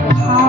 home.